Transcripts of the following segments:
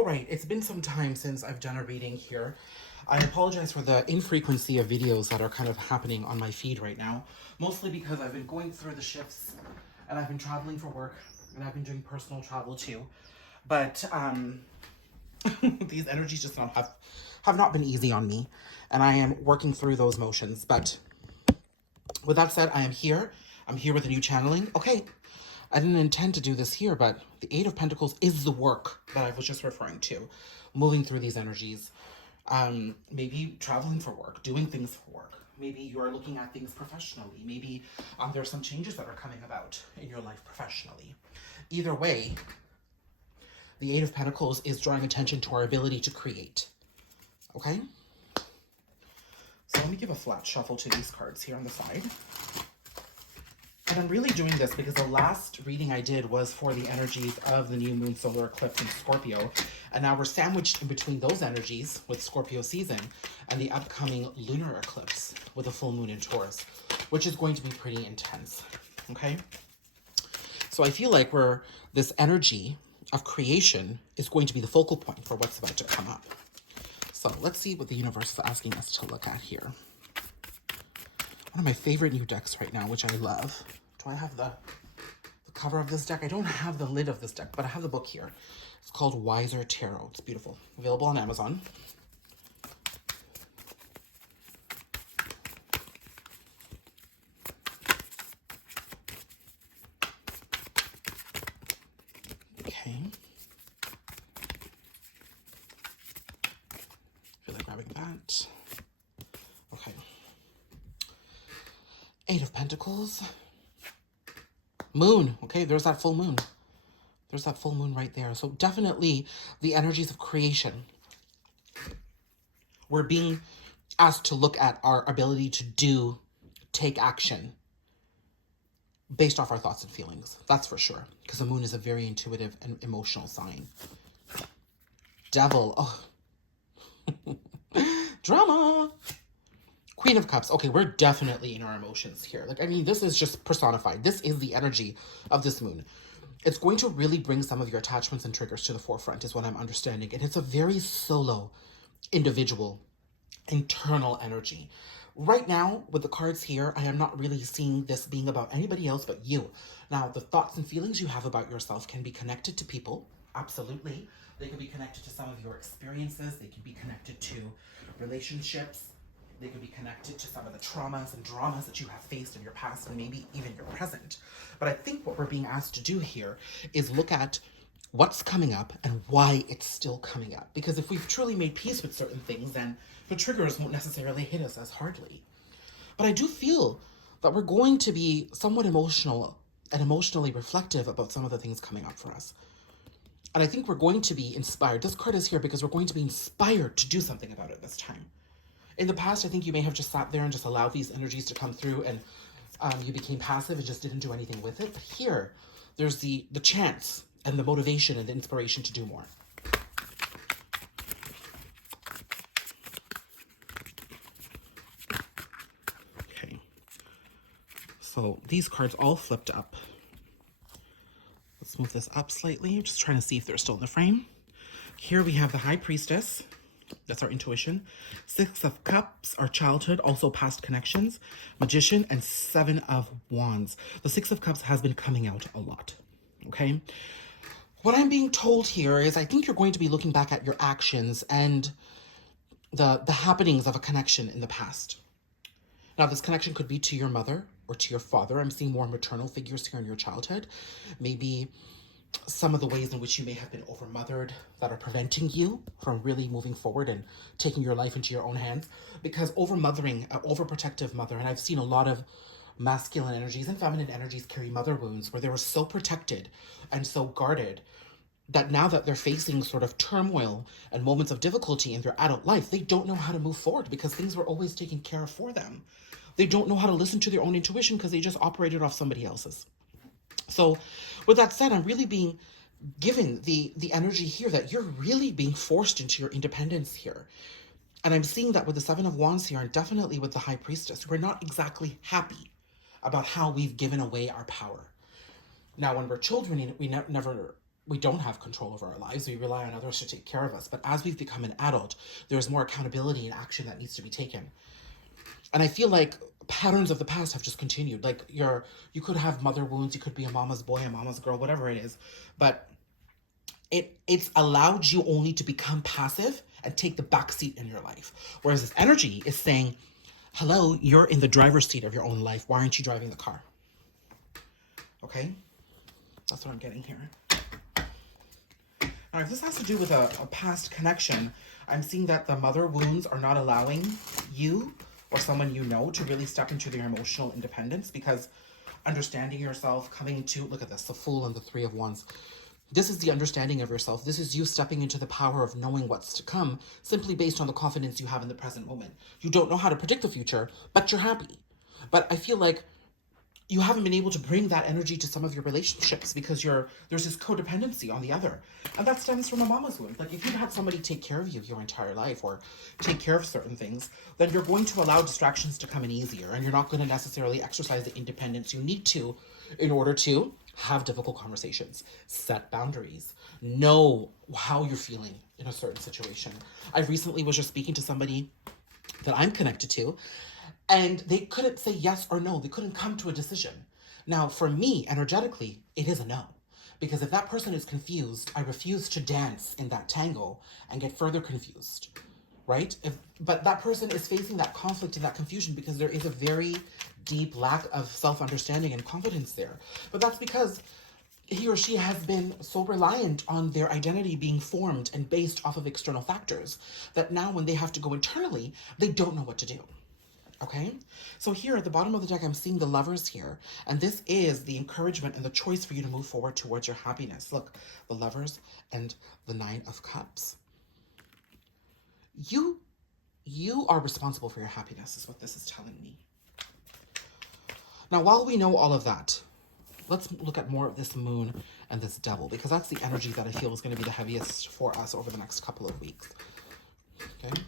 All right, it's been some time since I've done a reading here. I apologize for the infrequency of videos that are kind of happening on my feed right now, mostly because I've been going through the shifts and I've been traveling for work and I've been doing personal travel too. But these energies just have not been easy on me, and I am working through those motions. But with that said, I am here. I'm here with a new channeling. Okay, I didn't intend to do this here, but the Eight of Pentacles is the work that I was just referring to. Moving through these energies. Maybe traveling for work, doing things for work. Maybe you're looking at things professionally. Maybe there are some changes that are coming about in your life professionally. Either way, the Eight of Pentacles is drawing attention to our ability to create. Okay? So let me give a flat shuffle to these cards here on the side. And I'm really doing this because the last reading I did was for the energies of the new moon solar eclipse in Scorpio. And now we're sandwiched in between those energies with Scorpio season and the upcoming lunar eclipse with a full moon in Taurus, which is going to be pretty intense. Okay? So I feel like this energy of creation is going to be the focal point for what's about to come up. So let's see what the universe is asking us to look at here. One of my favorite new decks right now, which I love. Do I have the cover of this deck? I don't have the lid of this deck, but I have the book here. It's called Wiser Tarot. It's beautiful. Available on Amazon. Okay. Feel like grabbing that. Okay. Eight of Pentacles. Moon. Okay, there's that full moon. There's that full moon right there. So definitely the energies of creation. We're being asked to look at our ability to take action based off our thoughts and feelings. That's for sure. Because the moon is a very intuitive and emotional sign. Devil. Oh. Drama. Queen of Cups. Okay, we're definitely in our emotions here. Like, I mean, this is just personified. This is the energy of this moon. It's going to really bring some of your attachments and triggers to the forefront is what I'm understanding. And it's a very solo, individual, internal energy. Right now, with the cards here, I am not really seeing this being about anybody else but you. Now, the thoughts and feelings you have about yourself can be connected to people. Absolutely. They can be connected to some of your experiences. They can be connected to relationships. They could be connected to some of the traumas and dramas that you have faced in your past and maybe even your present. But I think what we're being asked to do here is look at what's coming up and why it's still coming up. Because if we've truly made peace with certain things, then the triggers won't necessarily hit us as hardly. But I do feel that we're going to be somewhat emotional and emotionally reflective about some of the things coming up for us. And I think we're going to be inspired. This card is here because we're going to be inspired to do something about it this time. In the past, I think you may have just sat there and just allowed these energies to come through and you became passive and just didn't do anything with it. But here, there's the chance and the motivation and the inspiration to do more. Okay. So these cards all flipped up. Let's move this up slightly. I'm just trying to see if they're still in the frame. Here we have the High Priestess. That's our intuition. Six of Cups, our childhood, also past connections. Magician, and Seven of Wands. The Six of Cups has been coming out a lot, okay? What I'm being told here is I think you're going to be looking back at your actions and the happenings of a connection in the past. Now, this connection could be to your mother or to your father. I'm seeing more maternal figures here in your childhood. Maybe some of the ways in which you may have been overmothered that are preventing you from really moving forward and taking your life into your own hands. Because overmothering, overprotective mother, and I've seen a lot of masculine energies and feminine energies carry mother wounds where they were so protected and so guarded that now that they're facing sort of turmoil and moments of difficulty in their adult life, they don't know how to move forward because things were always taken care of for them. They don't know how to listen to their own intuition because they just operated off somebody else's. So with that said, I'm really being given the energy here that you're really being forced into your independence here. And I'm seeing that with the Seven of Wands here and definitely with the High Priestess. We're not exactly happy about how we've given away our power. Now, when we're children, we never we don't have control over our lives. We rely on others to take care of us. But as we've become an adult, there's more accountability and action that needs to be taken. And I feel like patterns of the past have just continued. Like you could have mother wounds, you could be a mama's boy, a mama's girl, whatever it is. But it's allowed you only to become passive and take the back seat in your life. Whereas this energy is saying, hello, you're in the driver's seat of your own life. Why aren't you driving the car? Okay? That's what I'm getting here. Now, if this has to do with a past connection, I'm seeing that the mother wounds are not allowing you or someone you know to really step into their emotional independence, because understanding yourself, coming to, look at this, the Fool and the Three of Wands. This is the understanding of yourself. This is you stepping into the power of knowing what's to come simply based on the confidence you have in the present moment. You don't know how to predict the future, but you're happy. But I feel like you haven't been able to bring that energy to some of your relationships because there's this codependency on the other. And that stems from a mama's wound. Like if you've had somebody take care of you your entire life or take care of certain things, then you're going to allow distractions to come in easier, and you're not going to necessarily exercise the independence you need to in order to have difficult conversations, set boundaries, know how you're feeling in a certain situation. I recently was just speaking to somebody that I'm connected to, and they couldn't say yes or no. They couldn't come to a decision. Now, for me, energetically, it is a no. Because if that person is confused, I refuse to dance in that tango and get further confused, right? But that person is facing that conflict and that confusion because there is a very deep lack of self-understanding and confidence there. But that's because he or she has been so reliant on their identity being formed and based off of external factors that now when they have to go internally, they don't know what to do. Okay, so here at the bottom of the deck, I'm seeing the Lovers here. And this is the encouragement and the choice for you to move forward towards your happiness. Look, the Lovers and the Nine of Cups. You are responsible for your happiness is what this is telling me. Now, while we know all of that, let's look at more of this Moon and this Devil, because that's the energy that I feel is going to be the heaviest for us over the next couple of weeks. Okay.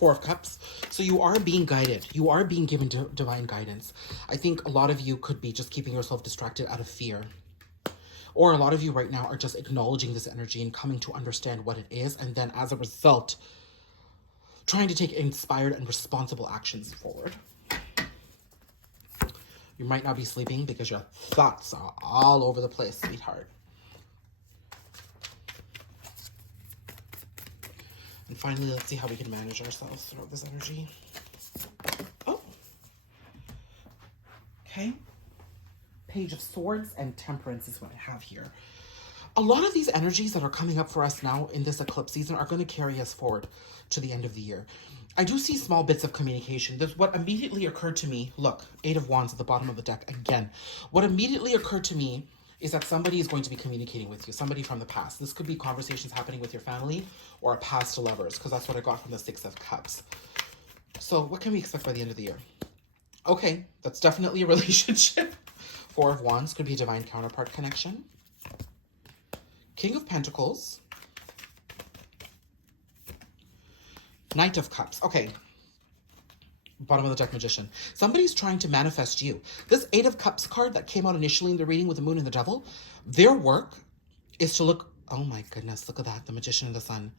Four of Cups. So you are being guided. You are being given divine guidance. I think a lot of you could be just keeping yourself distracted out of fear. Or a lot of you right now are just acknowledging this energy and coming to understand what it is. And then as a result, trying to take inspired and responsible actions forward. You might not be sleeping because your thoughts are all over the place, sweetheart. And finally, let's see how we can manage ourselves throughout this energy. Oh. Okay. Page of Swords and Temperance is what I have here. A lot of these energies that are coming up for us now in this eclipse season are going to carry us forward to the end of the year. I do see small bits of communication. There's what immediately occurred to me. Look, Eight of Wands at the bottom of the deck again. What immediately occurred to me is that somebody is going to be communicating with you, somebody from the past. This could be conversations happening with your family or a past lovers, because that's what I got from the Six of Cups. So what can we expect by the end of the year? Okay, that's definitely a relationship. Four of Wands could be a divine counterpart connection. King of Pentacles. Knight of Cups. Okay. Bottom of the deck, Magician. Somebody's trying to manifest you. This Eight of Cups card that came out initially in the reading with the Moon and the Devil, their work is to look... Oh my goodness, look at that. The Magician and the Sun.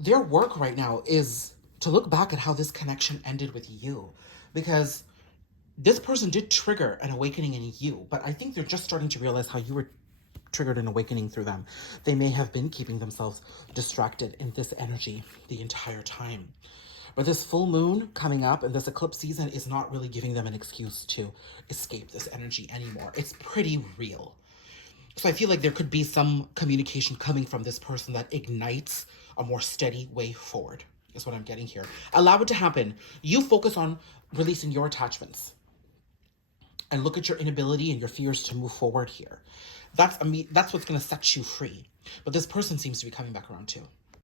Their work right now is to look back at how this connection ended with you. Because this person did trigger an awakening in you. But I think they're just starting to realize how you were triggered an awakening through them. They may have been keeping themselves distracted in this energy the entire time. But this full moon coming up and this eclipse season is not really giving them an excuse to escape this energy anymore. It's pretty real. So I feel like there could be some communication coming from this person that ignites a more steady way forward, is what I'm getting here. Allow it to happen. You focus on releasing your attachments and look at your inability and your fears to move forward here. That's what's going to set you free. But this person seems to be coming back around too.